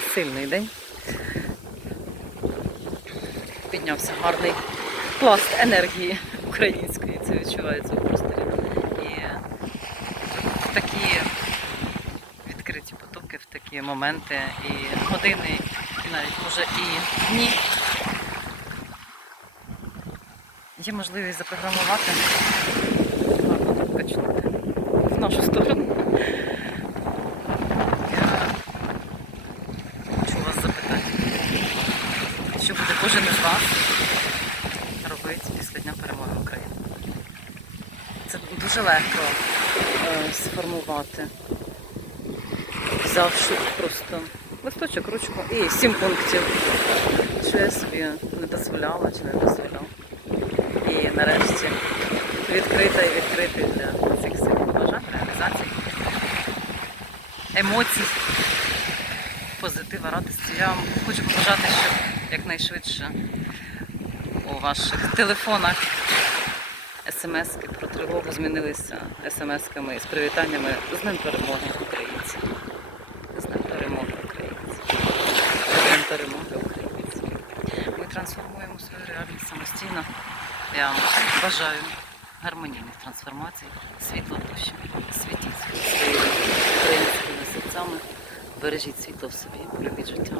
сильний день. Піднявся гарний пласт енергії української. Це відчувається у просторі. І такі відкриті потоки, в такі моменти і години, і навіть може і дні. Є можливість запрограмувати, гарно так качнути в нашу сторону. Я хочу вас запитати, що буде кожен із вас робити після Дня перемоги України? Це дуже легко е, сформувати. Взявши просто листочок, ручку і сім пунктів, що я собі не дозволяла чи не дозволяла. І нарешті відкрита і відкритий для цих всіх побажань, реалізацій, емоцій, позитива, радості. Я вам хочу побажати, щоб якнайшвидше у ваших телефонах смски про тривогу змінилися смсками з привітаннями з Днем перемоги українців. З Днем перемоги українців. З Днем перемоги українців. Ми трансформуємо свою реальність самостійно. Я вам бажаю гармонійних трансформацій, світла душі, світіть бережіть світло в собі, любіть життя.